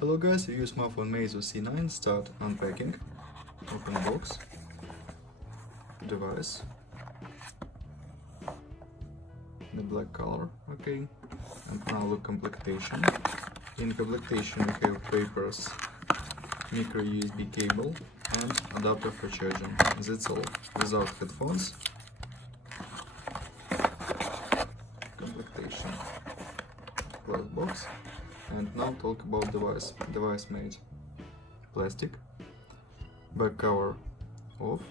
Hello guys, you use smartphone Meizu C9, start unpacking, open box, device, the black color, okay, and now look complementation. In complementation we have papers, micro USB cable and adapter for charging, that's all, without headphones. Complementation, close box. And now talk about device. Device made plastic, back cover off,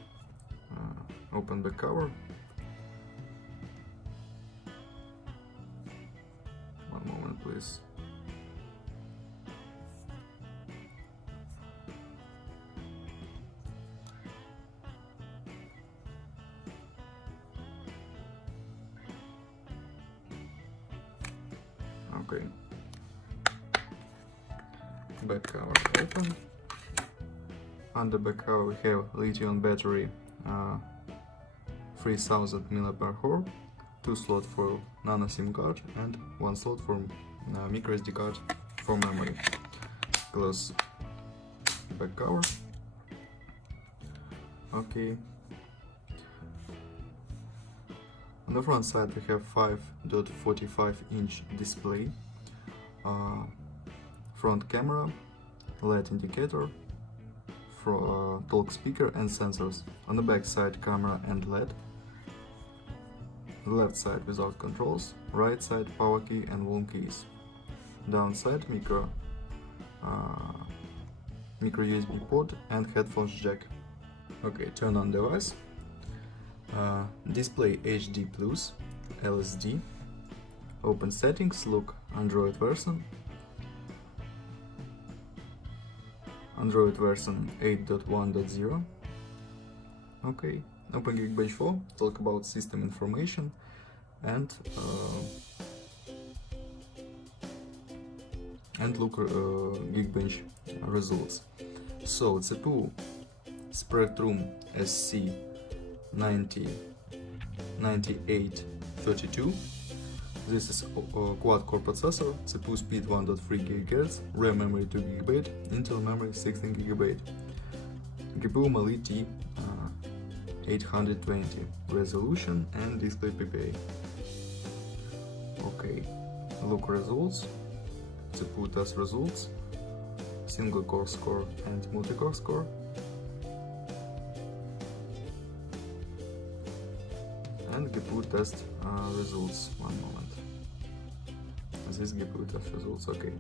open back cover, one moment please. Okay. Back cover open. Under back cover we have lithium battery, 3000 mAh, 2 slot for nano SIM card and 1 slot for micro SD card for memory. Close back cover. Okay. On the front side we have 5.45 inch display, front camera, LED indicator, talk speaker and sensors. On the back side camera and LED. The left side without controls, right side power key and volume keys. Down side micro USB port and headphones jack. Okay, turn on device. Display HD plus LSD. Open settings, look Android version. Android version 8.1.0. Okay, open Geekbench 4, talk about system information and look Geekbench results. So CPU Spectrum SC9832. This is a quad-core processor, CPU speed 1.3 GHz, RAM memory 2 GB, Intel memory 16 GB, GPU Mali T820, resolution and display PPA. Okay, look results, CPU test results, single core score and multi-core score. And GPU test results, one moment. This GPU test results, okay.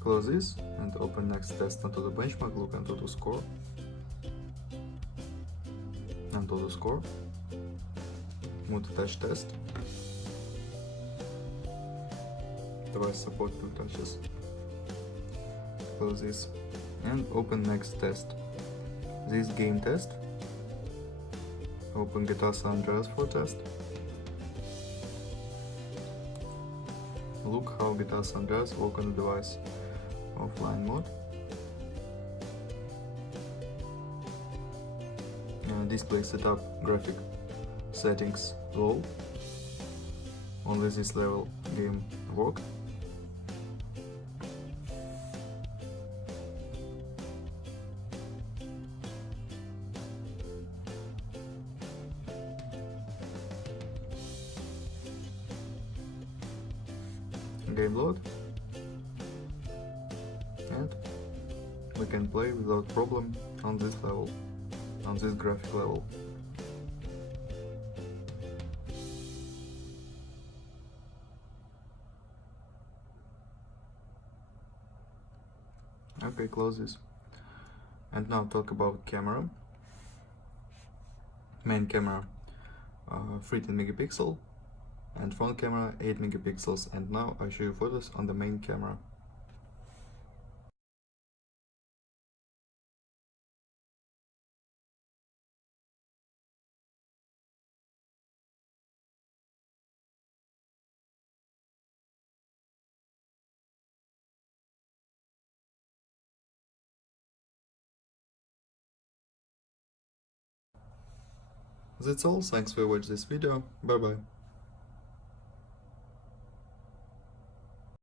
Close this and open next test onto the benchmark, look into the score. Onto the score. Multi-touch test. Device support 2 touches. Close this and open next test. This game test. Open GTA San Andreas for test. Look how GTA San Andreas work on the device. Offline mode. Display setup graphic settings low. Only this level game work. Game load, and we can play without problem on this level, on this graphic level. Okay, close this. And now talk about camera. Main camera 13 megapixel. And front camera 8 megapixels, and now I show you photos on the main camera. That's all, thanks for watching this video, bye bye.